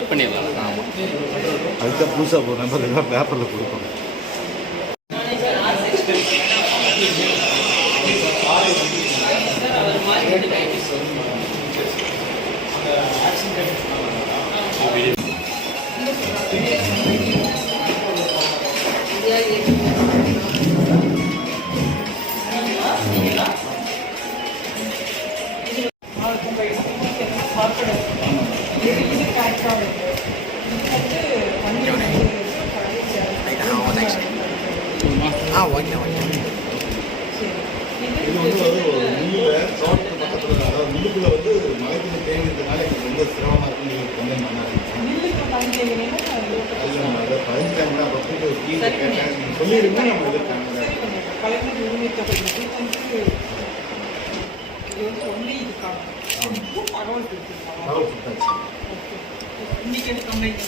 Cut பண்ணிடலாம் ஆமாம் அதுதான் புதுசாக நம்பர் தான் பேப்பரில் கொடுக்கணும் ஆ ஓகே ஓகே. இது வந்து ஒரு மில்லில் தோட்டத்து பக்கத்தில் அதாவது மில்லுக்குள்ள வந்து மழை தண்ணி தேங்கினதுனால எங்களுக்கு ரொம்ப சிரமமாக இருக்குன்னு நீங்கள் கம்ப்ளைண்ட் அதை பதிஞ்சிட்டாங்களா அப்போ போய் ஒரு கீழே கேட்டாங்க நீங்கள் சொல்லிடுங்க நம்ம இது தகவல் கொடுத்தாச்சு. இன்னைக்கு கம்ப்ளைண்ட்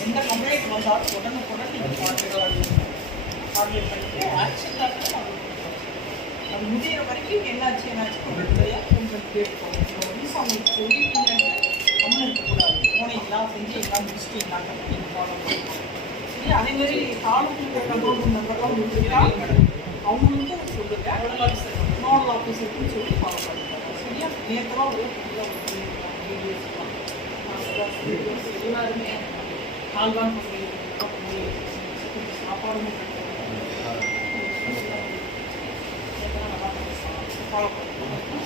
எந்த கம்ப்ளைண்ட் வந்தாலும் உடனுக்குடன் நீங்கள் பார்த்துக்கலாம். ஆர்டர் பண்ணிட்டு ஆக்ஷன் அது வரைக்கும் என்னாச்சு என்னாச்சு கொஞ்சம் கொஞ்சம் கேட்போம் ஒன்ஸ் அவங்களுக்கு சொல்லிட்டீங்க கம்மன் இருக்கக்கூடாது போனீங்களா செஞ்சீங்களா முடிச்சிட்டீங்களா கண்டிப்பாக ஃபாலோ பண்ணுவோம் சரி அதே மாதிரி தாலுக்கு கண்ட்ரோல் நம்பர்லாம் முடிஞ்சுட்டா அவங்களுக்கும் சொல்லுங்க. நோடல் ஆஃபீஸருக்கும் சொல்லி ஃபாலோ பண்ணுவாங்க சரியா? நேரத்தெல்லாம் ஒரு வீடியோஸ்லாம் எல்லாருமே கால்வான் பண்ணி சாப்பாடும் 分かりました。